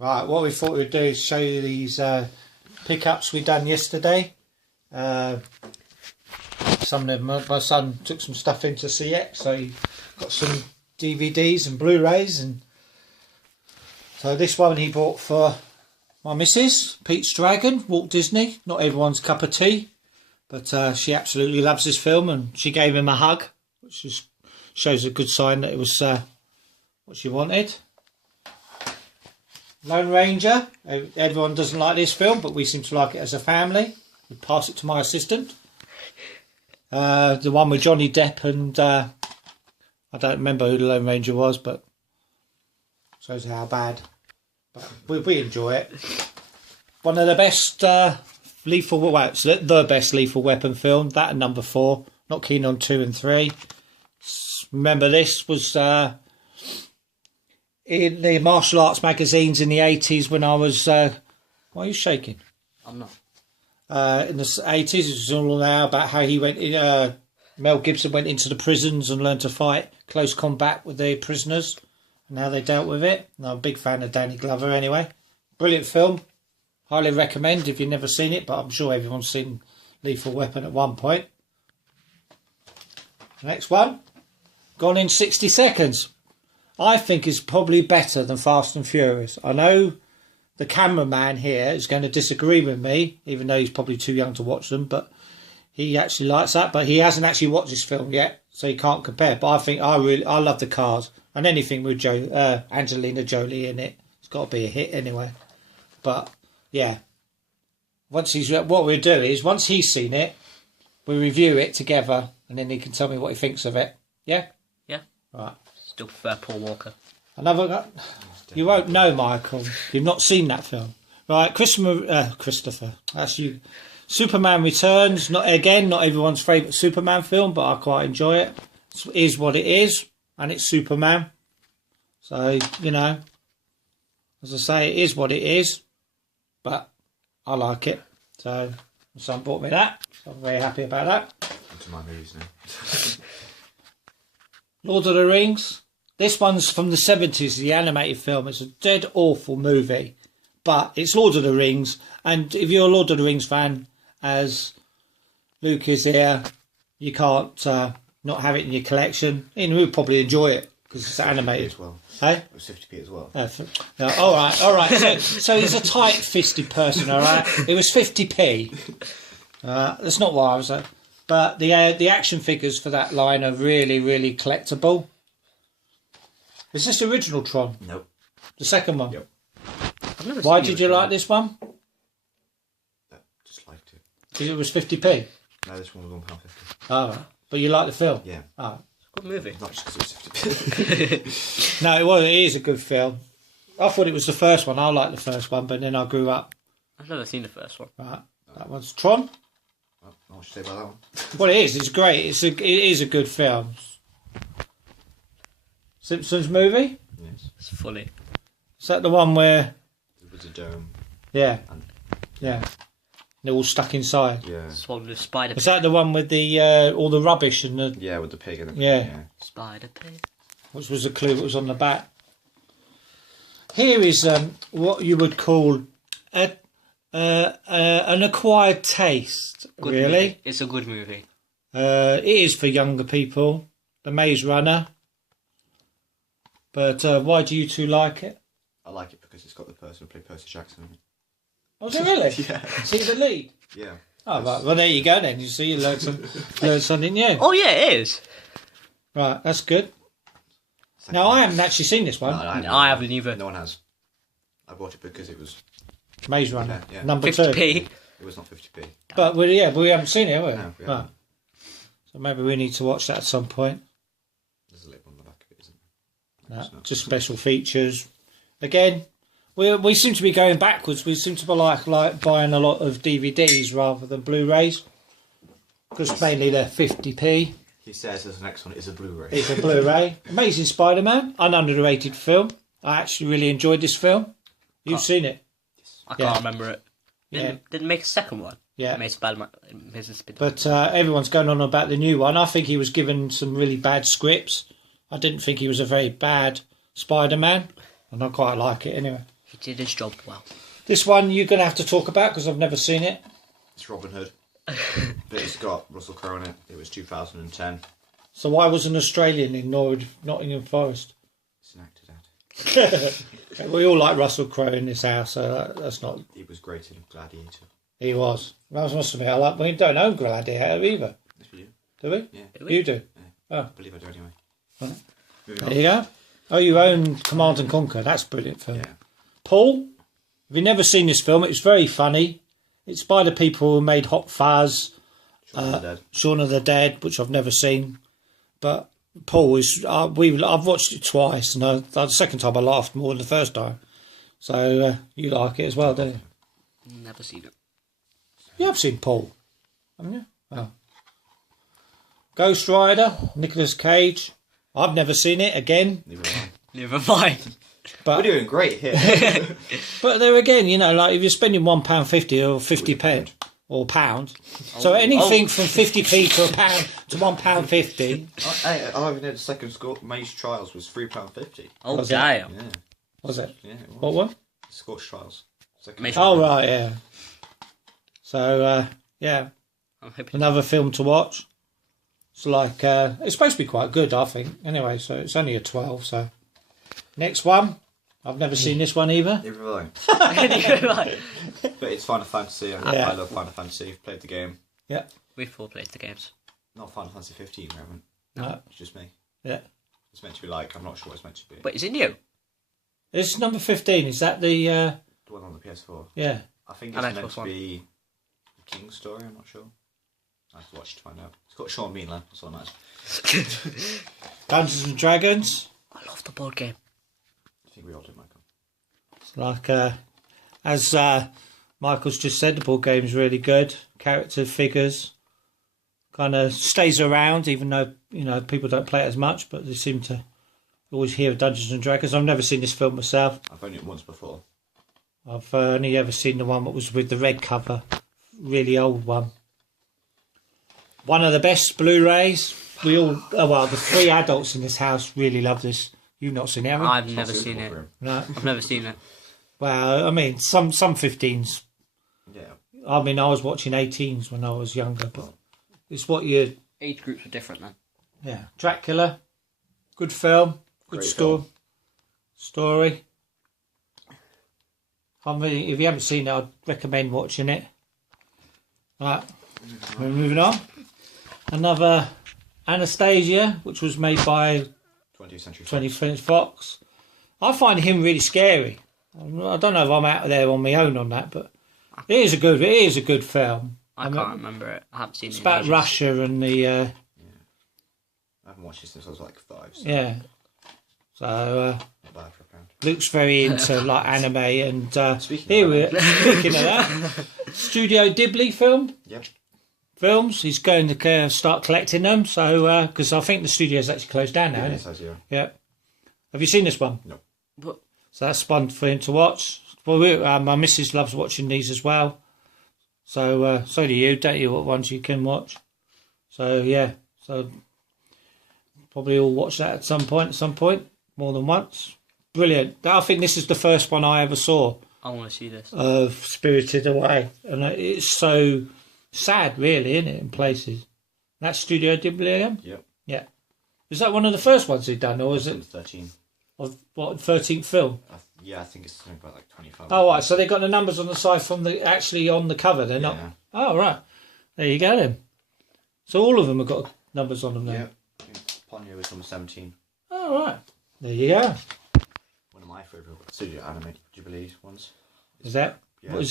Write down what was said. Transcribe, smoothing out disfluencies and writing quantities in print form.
Right, what we thought we'd do is show you these pickups we done yesterday. Some of them, my son took some stuff into CX, so he got some DVDs and Blu-rays, and so this one he bought for my missus, Pete's Dragon, Walt Disney. Not everyone's cup of tea, but she absolutely loves this film, and she gave him a hug, which shows a good sign that it was what she wanted. Lone Ranger. Everyone doesn't like this film, but we seem to like it as a family. We pass it to my assistant. The one with Johnny Depp and I don't remember who the Lone Ranger was, but shows how bad. But we enjoy it. One of the best lethal. Well, it's the best Lethal Weapon film. That and number 4. Not keen on 2 and 3. Remember, this was in the martial arts magazines in the 80s when I was... why are you shaking? I'm not. In the 80s, it was all now about how he went... Mel Gibson went into the prisons and learned to fight close combat with the prisoners and how they dealt with it. And I'm a big fan of Danny Glover anyway. Brilliant film. Highly recommend if you've never seen it, but I'm sure everyone's seen Lethal Weapon at one point. Next one. Gone in 60 Seconds. I think is probably better than Fast and Furious. I know the cameraman here is going to disagree with me, even though he's probably too young to watch them, but he actually likes that. But he hasn't actually watched this film yet, so he can't compare. But I think I love the cars, and anything with Angelina Jolie in it, it's got to be a hit anyway. But yeah, what we'll do is once he's seen it, we review it together, and then he can tell me what he thinks of it. Yeah. Yeah. Right. Still prefer Paul Walker. You won't know, Michael. You've not seen that film, right? Christopher. That's you. Superman Returns. Not everyone's favourite Superman film, but I quite enjoy it. It is what it is, and it's Superman. So as I say, it is what it is, but I like it. So my son bought me that. So I'm very happy about that. Into my movies now. Lord of the Rings. This one's from the 70s, the animated film. It's a dead awful movie, but it's Lord of the Rings. And if you're a Lord of the Rings fan, as Luke is here, you can't not have it in your collection. And you'll probably enjoy it because it's animated. As well. Hey? It was 50p as well. No, all right. So he's a tight-fisted person, all right? It was 50p. That's not why I was... But the action figures for that line are really, really collectible. Is this the original Tron? Nope. The second one? Yep. I've never Why seen did you like this one? I just liked it. Because it was 50p? No, this one was £1.50. Oh, right. But you like the film? Yeah. Oh. Good movie. Not just because it was 50p. No, it is a good film. I thought it was the first one. I liked the first one, but then I grew up. I've never seen the first one. Right. That one's Tron. What should I say about that one? Well, it is. It's great. It is a good film. Simpsons movie? Yes. It's funny. Is that the one where... It was a dome. Yeah. And Yeah. They're all stuck inside. yeah. Swallowed the spider Is pig. that the one with the all the rubbish and the... Yeah, with the pig in it. Yeah. Spider pig. Which was the clue that was on the back. Here is what you would call an acquired taste, Good really. movie. It's a good movie. It is for younger people. The Maze Runner. But why do you two like it? I like it because it's got the person who played Percy Jackson in it. Oh, is it really? Yeah. Is he the lead? Yeah. Oh, right. Well, there you go then. You see, you learned something new. Oh yeah, it is. Right, that's good. Now, I haven't actually seen this one. No, I haven't either. No one has. I bought it because it was... Maze Runner, Yeah. number 2. 50p. It was not 50p. But we haven't seen it, have we? No, we Right. haven't. So maybe we need to watch that at some point. There's a label on the back of it, isn't there? No, It's not. just special features. Again, we seem to be going backwards. We seem to be like buying a lot of DVDs rather than Blu-rays. Because mainly they're 50p. He says the next one is a Blu-ray. It's a Blu-ray. Amazing Spider-Man, an underrated film. I actually really enjoyed this film. You've seen it? I Yeah. can't remember it. Didn't make a second one. Yeah. Amazing Spider-Man. Amazing Spider-Man. But everyone's going on about the new one. I think he was given some really bad scripts. I didn't think he was a very bad Spider-Man. And I quite like it anyway. He did his job well. This one you're going to have to talk about because I've never seen it. It's Robin Hood. But it's got Russell Crowe in it. It was 2010. So why was an Australian in Nottingham Forest? It's an actor, Dad. We all like Russell Crowe in this house, so that's not... He was great in Gladiator. He was. I must admit, we don't own Gladiator either. Yes, we do. Do we? Yeah. Do we? You do? I believe I do anyway. Right. Moving There on. you go. Oh, you own Command and Conquer. That's a brilliant film. Yeah. Paul, have you never seen this film? It's very funny. It's by the people who made Hot Fuzz, Shaun of the Dead. Shaun of the Dead, which I've never seen. But Paul is... I've watched it twice, and the second time I laughed more than the first time. So you like it as well, don't you? Never seen it. You have seen Paul, haven't you? Oh. Ghost Rider, Nicolas Cage. I've never seen it again, Neither have I. Never mind. We're but doing great here. but there again, like if you're spending £1.50 or 50p or pound, so anything from 50p to £1 to £1.50. I even had a second score. Maze Trials was £3.50. Oh, Was it? damn. Yeah. Was it? Yeah, it was. What one? Scorch Trials. Second Maze Oh right, yeah. So yeah, I'm hoping. another film to watch. It's like it's supposed to be quite good, I think. Anyway, so it's only a 12. So next one, I've never seen this one either. Neither have I. Right. But it's Final Fantasy. And Yeah. I love Final Fantasy. I've played the game. Yeah, We've all played the games. Not Final Fantasy 15, we haven't. no, It's just me. yeah. It's meant to be like, I'm not sure what it's meant to be. Wait, is it new? This is number 15. Is that the? The one on the PS4. Yeah. I think And it's Xbox meant to One. be the King's story, I'm not sure. I have to watch to find out. It's got Sean Meanler, that's all nice. Dungeons and Dragons. I love the board game. I think we all did, Michael. It's like as Michael's just said, the board game is really good. Character figures. Kind of stays around, even though people don't play it as much, but they seem to always hear of Dungeons and Dragons. I've never seen this film myself. I've only it once before. I've only ever seen the one that was with the red cover, really old one. One of the best Blu-rays. The 3 adults in this house really love this. You've not seen it, have you? I've It's never not seen suitable it. for him. No. I've never seen it. Well, I mean, some 15s. Yeah. I mean, I was watching 18s when I was younger, but it's what you... Age groups are different then. Yeah. Dracula. Good film. Good Great story. If you haven't seen it, I'd recommend watching it. Right. We're moving on. Another Anastasia, which was made by 20th Century Fox. 20th Fox. I find him really scary. I don't know if I'm out there on my own on that, but it is a good film. I can't remember it. I haven't seen It's it. in about ages. Russia and the I haven't watched it since I was like 5. So yeah. So not bad for a pound. Luke's very into like anime, and Speaking of speaking of that, Studio Ghibli Yep. films. He's going to start collecting them. So because I think the studio's actually closed down now. Yeah, it Isn't it? says, yeah. Yeah. Have you seen this one? No. But So that's one for him to watch. Well, my missus loves watching these as well. So so do you, don't you? What ones you can watch? So yeah, so probably all watch that at some point, more than once. Brilliant. I think this is the first one I ever saw I want to see this. of Spirited Away, and it's so sad, really, isn't it? In places. That's Studio Ghibli again. Yep. Yeah. Is that one of the first ones he'd done, or was it 13. of what 13th film? Yeah, I think it's something about like 25. Oh, right. So they got the numbers on the side from the actually on the cover. They're not. Yeah. Oh, right. There you go then. So all of them have got numbers on them now. Yep. Ponyo was number 17. Oh, right. There you go. One of my favourite Studio Anime Jubilee ones. Is that? Yeah. What is